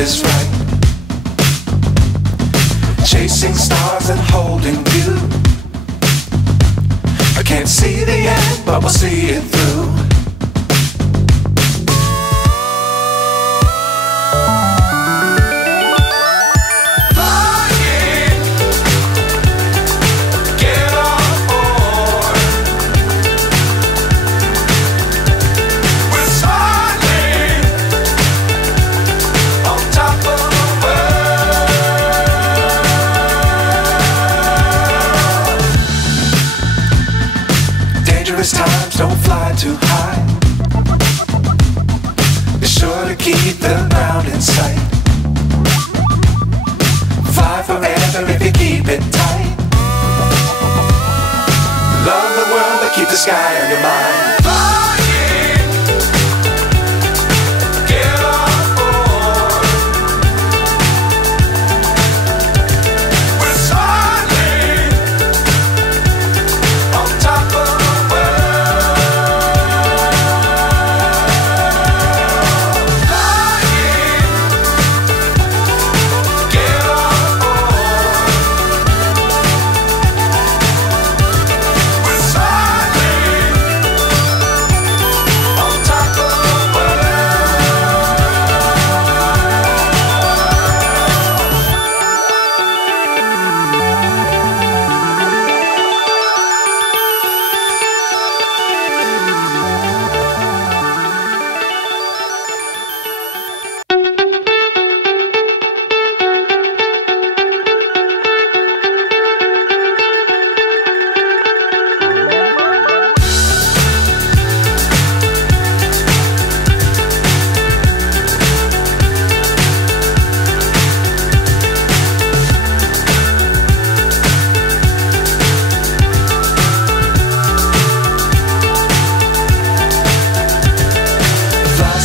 is right. Chasing stars and holding you. I can't see the end, but we'll see it through. Dangerous times, don't fly too high. Be sure to keep the ground in sight. Fly forever if you keep it tight. Love the world, but keep the sky on your mind.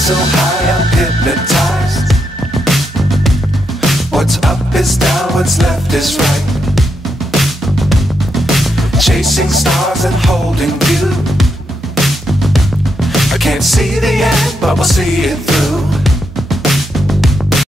So high I'm hypnotized. What's up is down, what's left is right. Chasing stars and holding you. I can't see the end, but we'll see it through.